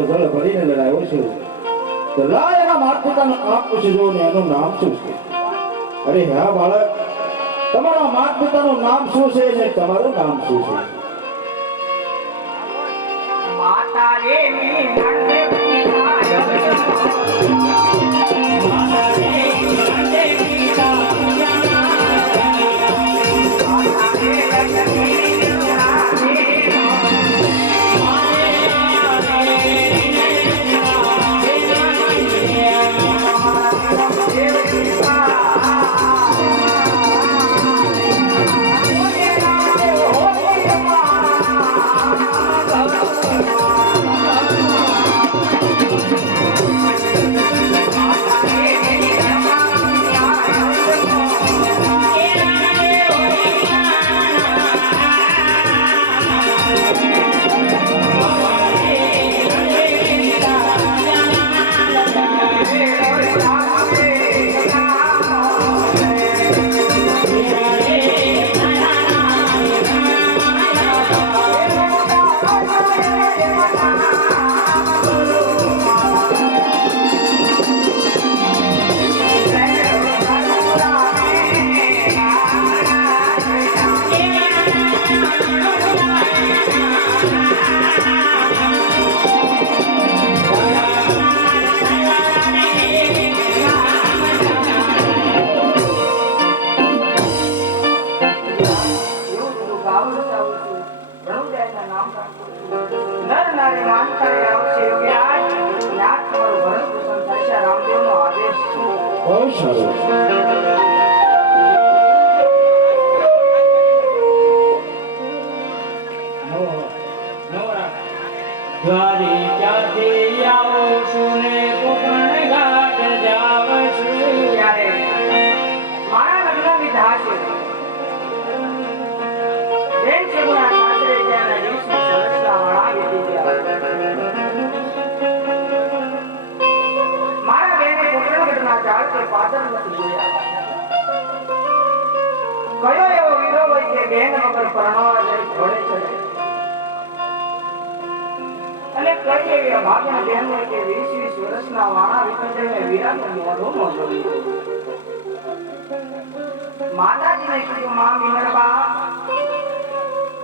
તો જળ ભરીને લડાયો છું તો લાય એના માતા પિતાનું નામ પૂછજો ને એનું નામ શું છે? અરે હા બાળક, તમારા માતા પિતાનું નામ શું છે ને તમારું નામ શું છે? માતા રે મી નંદે પિતા માતા રે નંદે પિતા માતા રે લક્ષ્મી દ્વારી ક્યાંથી આવો છું ને કોકણ ઘાટ જાવ છું. ત્યારે મારા લગ્ન વિધા છે બેન સગુણા સાસરે જ્યારે 20 વર્ષના વણા વીતી ગયા. મારા બેને કોકણગઢના ઝાડ પર પાદર નથી જોયા. કયો એવો વીરો હોય કે બેન વગર પરણવા જાય ઘોડે ચડે અને કઈ એવી અભાગણ બેન હોય કે 20 વર્ષના વાણા વીતી જઈને વીરાનું મોઢું ન જોયું. માતાજીને કીધું, માં મીનળબા,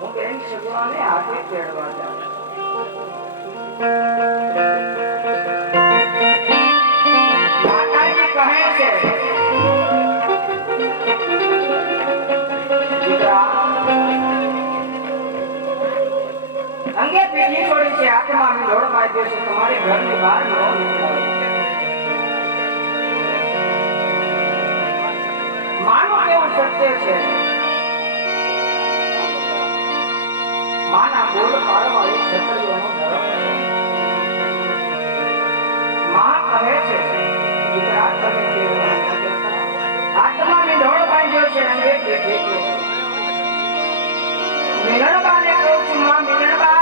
હું બેન સગુણાને હાથે તેડવા જાઉં. માતાજી કહે છે, અંગે પીઠી છોડી છે, હાથમાં મીંઢોળ બાંધ્યો છે, તમારી ઘરની બહાર ન નીકળાય. માનું કેવું સત્ય છે, માના બોલ પાડવા એક ક્ષત્રિયનો ધર્મ છે. માં કહે છે, દીકરા તમે કેવું હાથમાં મીંઢોળ બાંધ્યો છે, અંગે પીઠી મીનળબાને કહું છું, માં મીનળબા,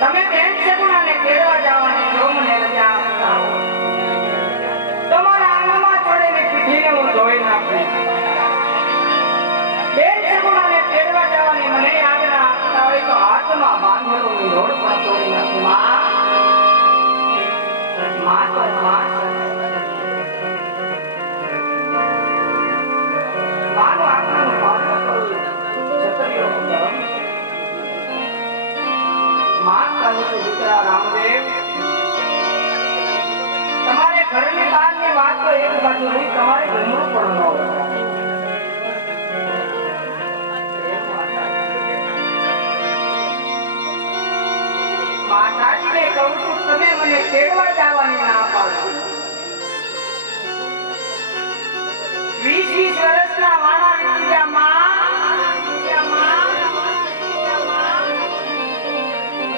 તમે બેન સગુણાને તેડવા જવાની જો મને રજા આપતા હો તો મારા આંગણમાં ચડેલી પીઠીને હું ધોઈ નાખું. બેન સગુણાને તેડવા જવાની મને આજ્ઞા આપતા હોય તો હાથમાં બાંધેલું મીંઢોળ પણ તોડી નાખું. માં તો માં માનો આજ્ઞાનું પાલન કરવું ક્ષત્રિયોનો ધર્મ છે. માં કહે છે, દીકરા રામદેવ, તમારે ઘરની બહારની વાત તો એક બાજુ રહી, તમારે ઘરનું પણ ન હોય. માતાજીને કહું છું, તમે મને તેડવા જવાની ના પાડો. 20 વર્ષના વાણા વીતી ગયા.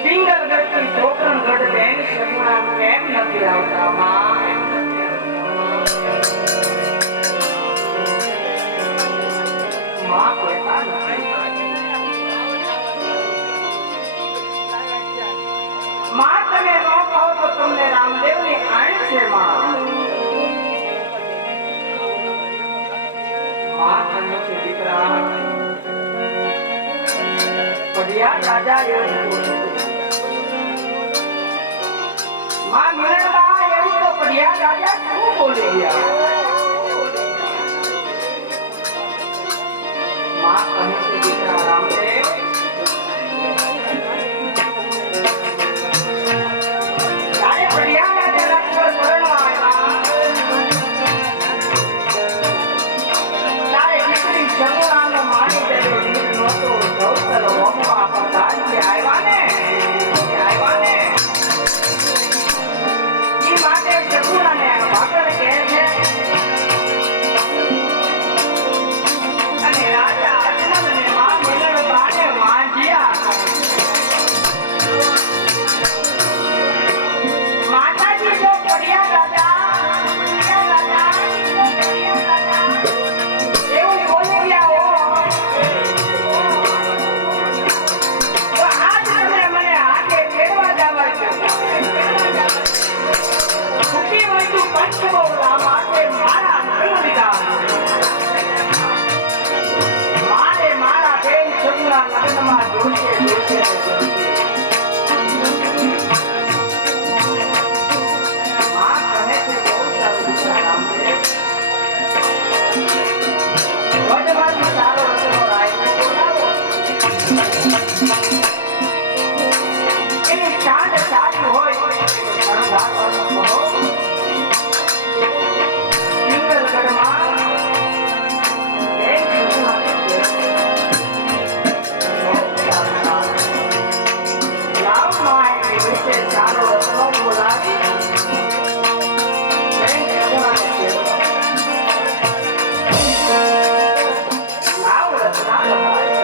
પિંગલગઢથી કોકણગઢ બેન સગુણા કેમ નથી આવતા? માં કહેતા નથી. માં તમે ન કહો તો તમને રામદેવની આણ છે. માં દીકરા પડ્યા પડિયા રાજા એવું બોલે. માં મિલનબા એવું તો પડિયા રાજા શું બોલે ગયા? માં કહે છે દીકરા રામદેવ, તારે પડિયા રાજાના પર પરણવા આવ્યા, તારે દીકરી શગુણાનો માની ગયેલો દીક નહોતો, ધવતર હોમવા પધારી આવ્યા ને, ઈ માટે શગુણાને ભાગર કહે છે. અને રાજા અજનબને માં મિલનબાને વાંજ્યા. માતાજી જો પડિયા રાજા એવું બોલી ગયા હો, તો આજ તમે મને હાથે ફેરવા જવા છો. સુખી વસ્તુ પંચબોલા માટે મારા નરમ લીધા. મારે મારા બેન છોકરા લગ્નમાં જોશે ને જોશે. માં કહે છે બહુ સારું દીકરા રામદેવ. વડવાથી સારો રત્નો રાયને બોલાવો. એની શાન સારી હોય શણગારવાનો કહો. સિંગલગઢમાં બેન છોકરાને લાવ માં એની વિશે સારો રત્નો બોલાવી બેન છોકરાને કહેવો. લાવ રત્ના લગાય.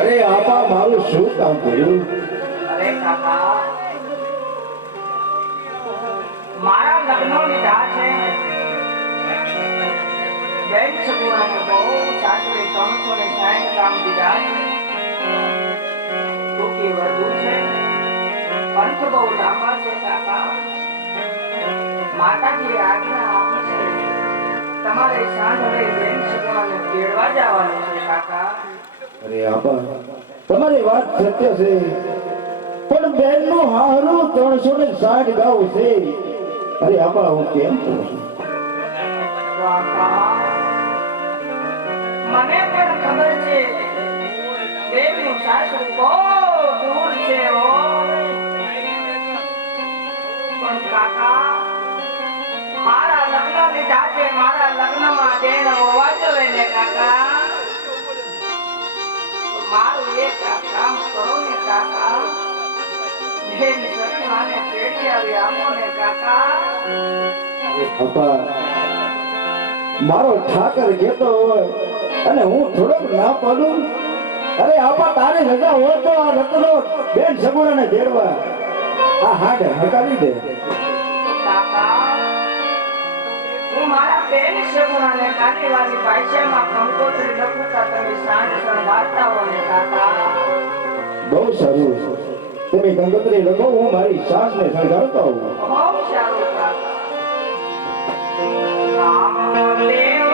અરે આપા મારું શું કામ કર્યું? અરે કાકા, મારા લગ્નો લીધા છે. બેન છોકરાને બહુ સાસરે 360 કામ દીધા છે. ટૂંકી વધુ છે, પંથ બહુ લાંબા છે કાકા. માતાજી આજ્ઞા આપી છે તમારે સાંજે બેન છોકરાને તેડવા જવાનું છે કાકા. અરે આપા તમારી વાત સત્ય છે, પણ બેન નું હારું 360 ગાઉ છે. અરે આપા હું કેમ કહું છું? કાકા, મને પણ ખબર છે બેનનું સાસરું બહુ દૂર છે હો. પણ કાકા, મારા લગ્ન લીધા છે, મારા લગ્નમાં બેન હોવા જોઈએ ને કાકા. મારું એક કામ કરો ને કાકા. બેન સસરાને પેટી આવી આપો ને કાકા. આપા મારો ઠાકર કહેતો હોય અને હું થોડોક ના પાડું અરે આપા તારી રજા હોય તો આ રત્નો બેન સગુણાને તેડવા આ હાડ હકાવી દે. કાકા હું મારા બેન સગુણાને કાઠીવાડી ભાષામાં કંકોત્રી લખુતા તમે સાંજ સંભાળતા હો ને કાકા. બહુ સારું. તમે ગંગોત્રી લખો, હું મારી સાસને શણગારતો આવું. બહુ સારું કાકા. રામદેવ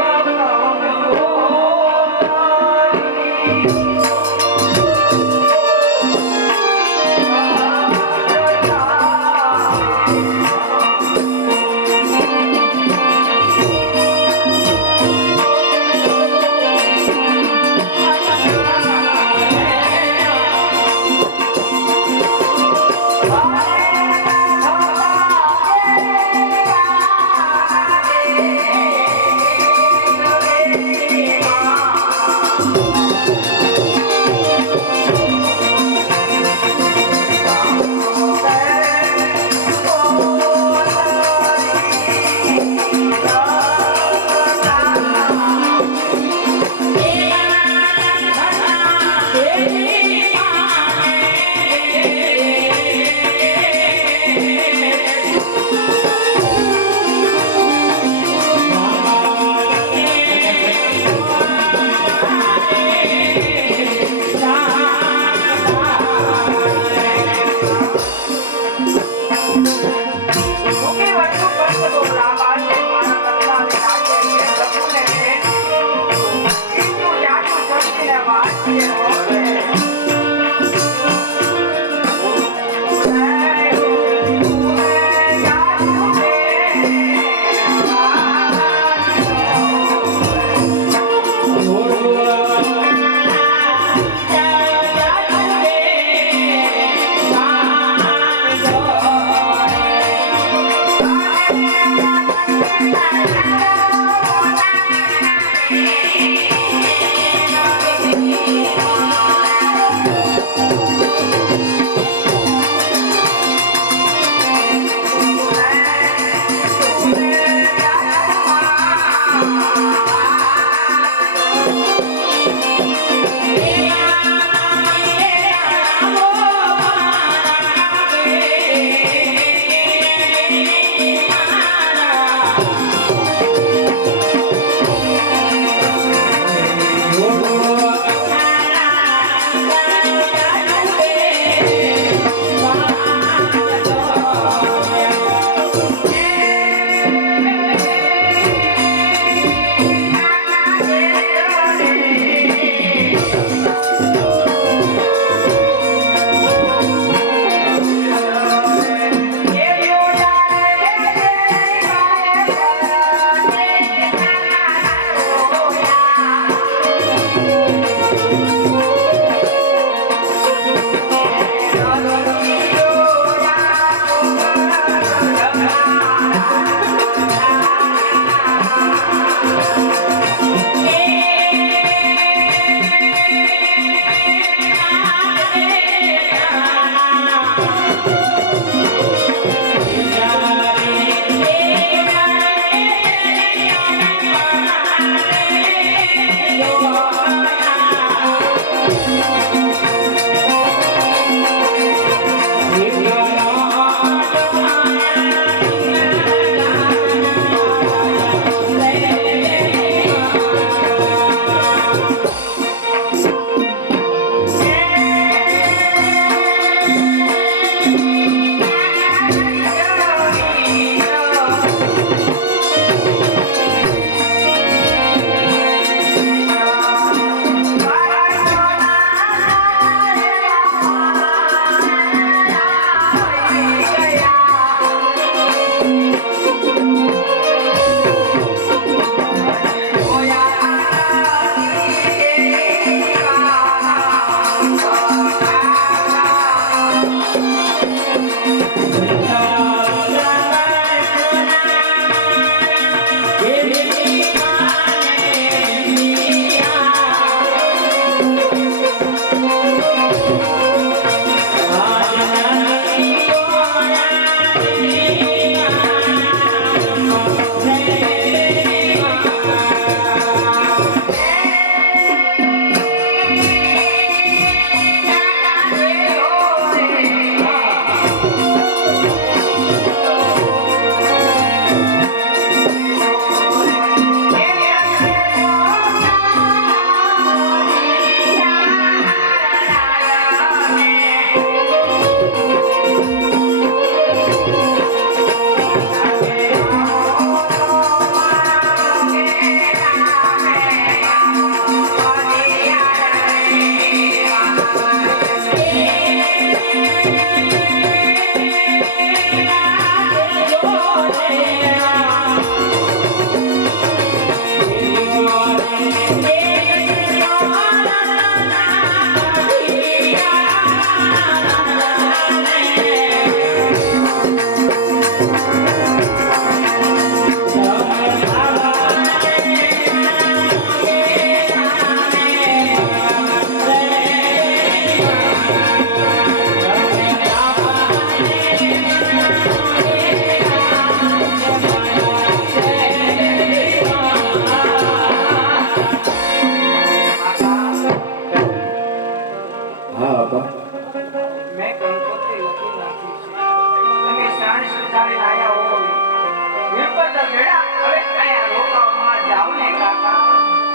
વિરપત વેળા હવે કયા રોકાવામાં જાવ ને કાકા.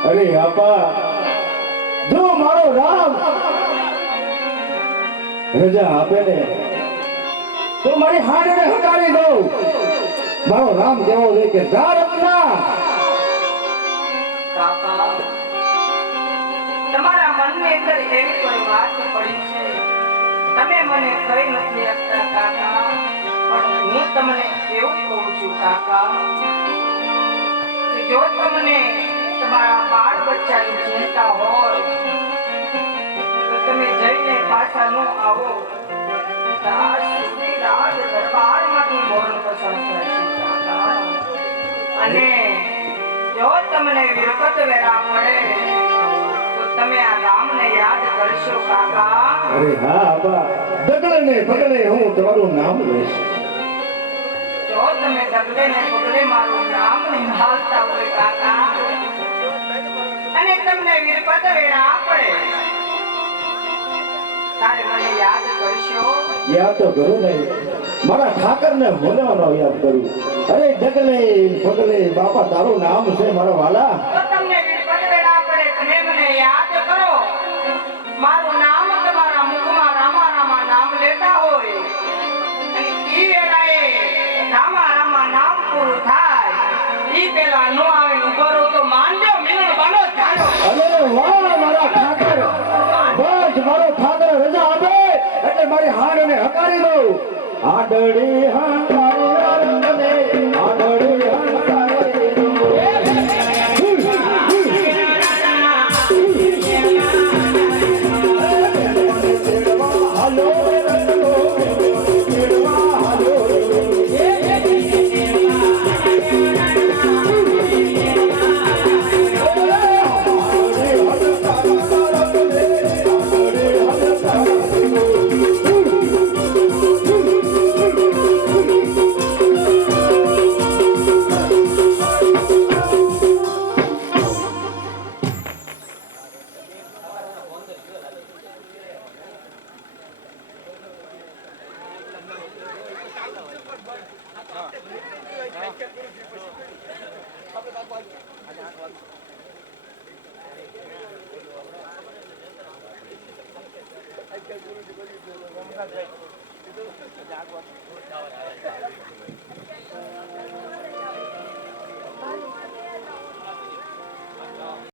અરે આપા જો મારો રામ રજા આપે ને તો મારી હાડને હટાવી દઉં. મારો રામ કેવો છે કે જા રમના. કાકા તમારા મનની અંદર એવી કોઈ વાત પડી છે તમે મને કહી નથી શકતા કાકા, પણ હું તમને એવું કહું છું કાકા કે જો તમને તમારા બાળ બચ્ચાની ચિંતા હોય તો તમે જઈને પાછા ન આવો. રાત સુધી રાત દરબારમાંથી મોરલ પસંદ કરશે કાકા. અને જો તમને વિરપત વેરા પડે તો તમે આ રામને યાદ કરશો કાકા. અરે હા આપા ડગલે ને પગલે હું તમારું નામ લઈશ. જો તમે ડગલે ને પગલે મારું નામ નિભાવતા હોય કાકા અને તમને વિરપત વેરા પડે તારે મને યાદ કરશો. યાદ તો કરું નહીં, મારા ઠાકરને ભોલાનો યાદ કરું. અરે ડગલે પગલે બાપા તારું નામ છે મારા વાલા. જો તમને વિરપત વેરા પડે તમે મને યાદ કરો. મારું નામ તમારા મુખમાં રામા રામા નામ લેતા હોય અને ઈ વેળાએ રામા રામા નામ પૂરું થાય ઈ પેલા નો આવે ઉભો રહો તો માનજો મિલન બનો ચાલો. અરે વાહ મારા ઠાકર, બસ મારો ઠાકર રજા આપે એટલે મારી હાડને હકારી દઉં. આડડી હંકારી રંગને, આડડી હંકારી હાલો રંગો, તેડવા હાલો